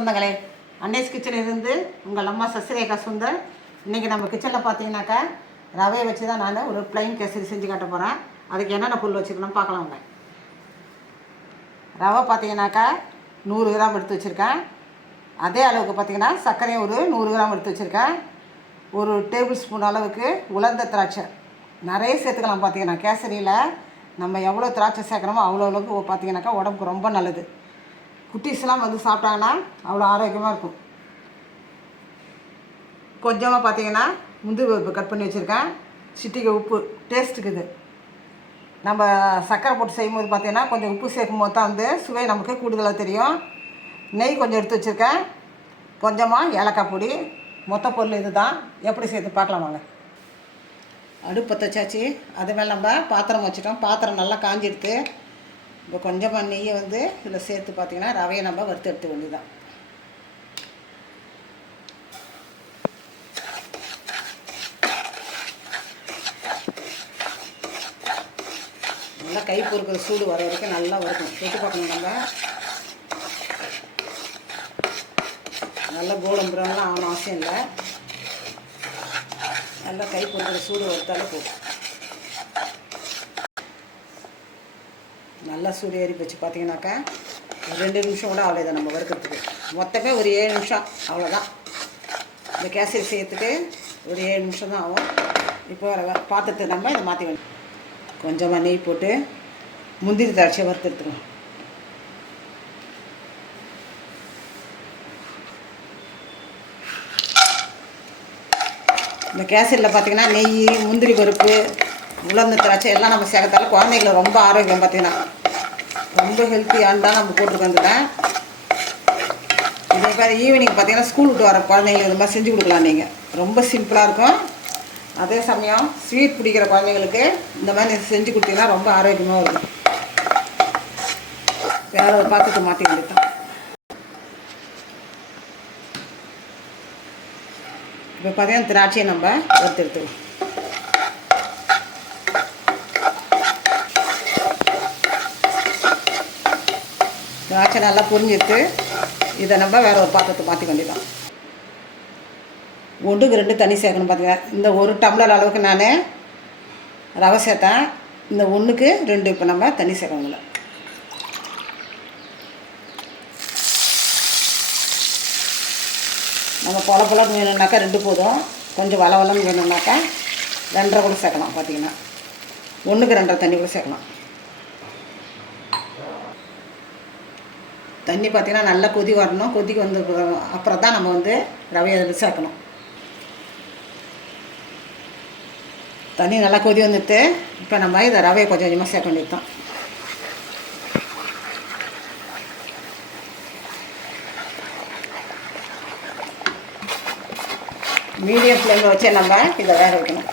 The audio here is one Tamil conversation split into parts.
சொந்தங்களே, அண்டேஸ் கிச்சனிலிருந்து உங்கள் அம்மா சசிரேகா சுந்தர். இன்றைக்கி நம்ம கிச்சனில் பார்த்தீங்கன்னாக்கா ரவையை வச்சு தான் நான் ஒரு ப்ளைன் கேசரி செஞ்சு காட்ட போகிறேன். அதுக்கு என்னென்ன பொருள் வச்சுருக்கணும் பார்க்கலாங்க. ரவை பார்த்தீங்கன்னாக்கா 100 கிராம் எடுத்து வச்சுருக்கேன். அதே அளவுக்கு பார்த்திங்கன்னா சர்க்கரையும் ஒரு 100 கிராம் எடுத்து வச்சுருக்கேன். ஒரு டேபிள் ஸ்பூன் அளவுக்கு உலர்ந்த திராட்சை நிறைய சேர்த்துக்கலாம். பார்த்திங்கன்னா கேசரியில் நம்ம எவ்வளோ திராட்சை சேர்க்குறோமோ அவ்வளோ அளவுக்கு பார்த்திங்கனாக்கா உடம்புக்கு ரொம்ப நல்லது. குட்டீஸ்லாம் வந்து சாப்பிட்டாங்கன்னா அவ்வளோ ஆரோக்கியமாக இருக்கும். கொஞ்சமாக பார்த்திங்கன்னா முந்திரி பருப்பு கட் பண்ணி வச்சுருக்கேன். சிட்டிகை உப்பு டேஸ்ட்டுக்கு. இது நம்ம சர்க்கரை போட்டு செய்யும்போது பார்த்திங்கன்னா கொஞ்சம் உப்பு சேர்க்கும் போது தான் வந்து சுவை நமக்கு கூடுதலாக தெரியும். நெய் கொஞ்சம் எடுத்து வச்சுருக்கேன். கொஞ்சமாக ஏலக்காய் பொடி. மொத்த பொருள் இது தான். எப்படி சேர்த்து பார்க்கலாம் வாங்க. அடுப்பு பற்ற வச்சாச்சு. அது மேலே நம்ம பாத்திரம் வச்சுட்டோம். பாத்திரம் நல்லா காஞ்சிடுத்து. இப்போ கொஞ்சமாக நெய்யை வந்து இதில் சேர்த்து பார்த்திங்கன்னா ரவையை நம்ம வறுத்து எடுத்து வேண்டியதான். நல்லா கை பொறுக்கிற சூடு வர வரைக்கும் நல்லா வறுக்கணும். தொட்டு பார்க்கணும். நம்ம நல்லா கோல்டன் ப்ரௌன்லாம் ஆகணும் அவசியம் இல்லை. நல்லா கை பொறுக்கிற சூடு வறுத்தாலே போதும். நல்லா சூடு ஏறி வச்சு பார்த்தீங்கன்னாக்கா 2 நிமிஷம் கூட அவ்வளோதான் நம்ம வறுக்கிறதுக்கு. மொத்தமே ஒரு 7 நிமிஷம் அவ்வளோதான். இந்த கேசரி செய்யறதுக்கு ஒரு 7 நிமிஷம் தான் ஆகும். இப்போ பாத்திரத்தை நம்ம இதை மாற்றி வேணும். கொஞ்சமாக நெய் போட்டு முந்திரி திராட்சை வறுத்துருத்துக்கணும். இந்த கேசரியில் பார்த்திங்கன்னா நெய், முந்திரி பருப்பு, உலர்ந்த திராட்சை எல்லாம் நம்ம சேர்க்கத்தால குழந்தைங்களை ரொம்ப ஆரோக்கியம். பார்த்திங்கன்னா ரொம்ப ஹெல்த்தியானு தான் நம்ம போட்டுட்டு வந்துட்டேன். இதே மாதிரி ஈவினிங் பார்த்திங்கன்னா ஸ்கூல் விட்டு வர குழந்தைங்களுக்கு இது மாதிரி செஞ்சு கொடுக்கலாம். நீங்கள் ரொம்ப சிம்பிளாக இருக்கும். அதே சமயம் ஸ்வீட் பிடிக்கிற குழந்தைங்களுக்கு இந்த மாதிரி செஞ்சு கொடுத்தீங்கன்னா ரொம்ப ஆரோக்கியமாக இருக்கும். வேறு ஒரு பாத்திரத்தை மாற்றி வந்துட்டோம். இப்போ பார்த்திங்கன்னா திராட்சையை நம்ம வறுத்து எடுத்துக்கலாம். திராட்சை நல்லா புரிஞ்சிட்டு இதை நம்ம வேறு ஒரு பாத்திரத்தை மாற்றி வேண்டியதான். 1க்கு 2 தண்ணி சேர்க்கணும். பார்த்தீங்கன்னா இந்த 1 டம்ளர் அளவுக்கு நான் ரவை சேர்த்தேன். இந்த 1க்கு 2 இப்போ நம்ம தண்ணி சேர்க்கணுங்கள. நம்ம பொல வேணும்னாக்கா 2 போதும். கொஞ்சம் வளவலன்னு வேணும்னாக்கா 2.5 கூட சேர்க்கலாம். பார்த்திங்கன்னா 1க்கு 2.5 தண்ணி கூட சேர்க்கலாம். தண்ணி பார்த்திங்கன்னா நல்லா கொதி வரணும். கொதிக்கு வந்து அப்புறம் தான் நம்ம வந்து ரவையை அதில் சேர்க்கணும். தண்ணி நல்லா கொதி வந்துட்டு இப்போ நம்ம இதை ரவையை கொஞ்சம் கொஞ்சமாக சேர்க்க வேண்டியது தான். மீடியம் ஃப்ளேமில் வச்சு நம்ம இதை வேக வைக்கணும்.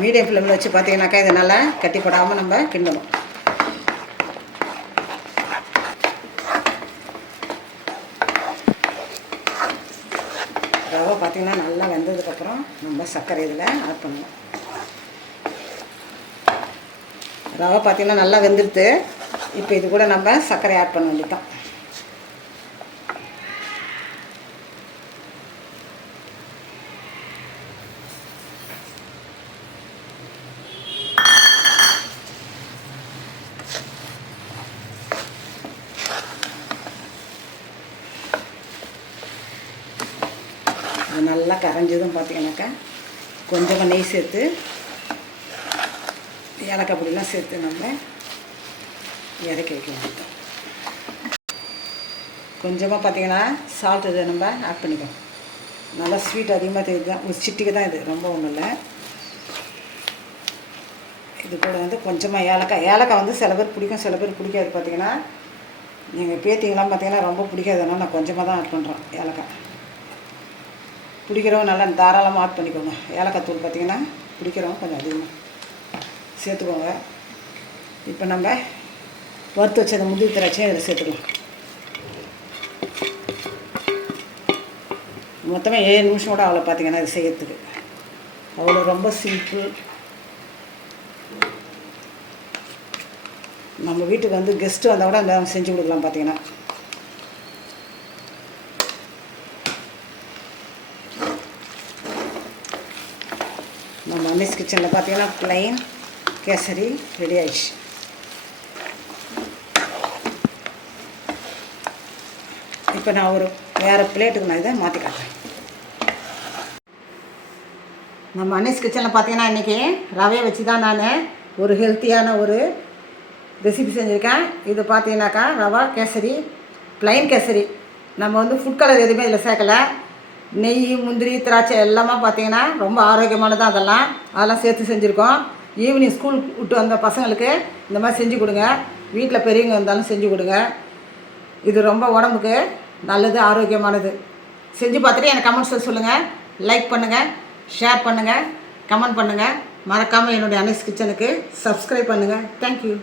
மீடியம் ஃப்ளேமில் வச்சு பார்த்தீங்கன்னாக்கா இதை நல்லா கட்டிப்படாமல் நம்ம கிண்டணும். ரவை பார்த்திங்கன்னா நல்லா வெந்ததுக்கப்புறம் நம்ம சர்க்கரை இதில் ஆட் பண்ணணும். ரவை பார்த்திங்கன்னா நல்லா வெந்துடுத்து. இப்போ இது கூட நம்ம சர்க்கரை ஆட் பண்ண வேண்டியதான். நல்லா கரைஞ்சதும் பார்த்திங்கனாக்கா கொஞ்சமாக நெய் சேர்த்து ஏலக்காய் பொடியெலாம் சேர்த்து நம்ம இறக்கி வைக்க வேண்டியது. கொஞ்சமாக பார்த்திங்கன்னா சால்ட் இதை நம்ம ஆட் பண்ணிக்கோம். நல்லா ஸ்வீட் அதிகமாக தெரியுது தான். ஒரு சிட்டிக்கு தான் இது, ரொம்ப ஒன்றும் இல்லை. இது கூட வந்து கொஞ்சமாக ஏலக்காய் வந்து சில பேர் பிடிக்கும், சில பேர் பிடிக்காது. பார்த்திங்கன்னா நீங்கள் பேத்திங்களாம் பார்த்திங்கன்னா ரொம்ப பிடிக்காதுன்னா நான் கொஞ்சமாக தான் ஆட் பண்ணுறோம். ஏலக்காய் பிடிக்கிறவங்க நல்லா தாராளமாக ஆட் பண்ணிக்கோங்க. ஏலக்காய் தூள் பார்த்திங்கன்னா பிடிக்கிறவங்க கொஞ்சம் அதிகமாக சேர்த்துக்கோங்க. இப்போ நம்ம வறுத்து வச்ச முந்திரி திராட்சையும் இதில் சேர்த்துக்கலாம். மொத்தமாக 7 நிமிஷம் கூட அவ்வளோ. பார்த்திங்கன்னா இது செய்யறதுக்கு அவ்வளோ ரொம்ப சிம்பிள். நம்ம வீட்டுக்கு வந்து கெஸ்ட்டு வந்தால் கூட அந்த செஞ்சு கொடுக்கலாம் பார்த்தீங்கன்னா. நம்ம அனீஸ் கிச்சனில் பார்த்தீங்கன்னா ப்ளைன் கேசரி ரெடி ஆயிடுச்சு. இப்போ நான் ஒரு வேறு பிளேட்டுக்கு நான் இதை மாற்றி காட்டுறேன். நம்ம அனீஸ் கிச்சனில் பார்த்தீங்கன்னா இன்றைக்கி ரவையை வச்சு தான் நான் ஒரு ஹெல்த்தியான ஒரு ரெசிபி செஞ்சுருக்கேன். இது பார்த்தீங்கன்னாக்கா ரவா கேசரி, ப்ளைன் கேசரி. நம்ம வந்து ஃபுட் கலர் எதுவுமே இதில் சேர்க்கலை. நெய், முந்திரி, திராட்சை எல்லாமே பார்த்தீங்கன்னா ரொம்ப ஆரோக்கியமானது. அதெல்லாம் சேர்த்து செஞ்சுருக்கோம். ஈவினிங் ஸ்கூல் விட்டு வந்த பசங்களுக்கு இந்த மாதிரி செஞ்சு கொடுங்க. வீட்டில் பெரியவங்க இருந்தாலும் செஞ்சு கொடுங்க. இது ரொம்ப உடம்புக்கு நல்லது, ஆரோக்கியமானது. செஞ்சு பார்த்துட்டு எனக்கு கமெண்ட்ஸில் சொல்லுங்கள். லைக் பண்ணுங்கள், ஷேர் பண்ணுங்கள், கமெண்ட் பண்ணுங்கள். மறக்காமல் என்னுடைய அனீஸ் கிச்சனுக்கு சப்ஸ்கிரைப் பண்ணுங்கள். தேங்க்யூ.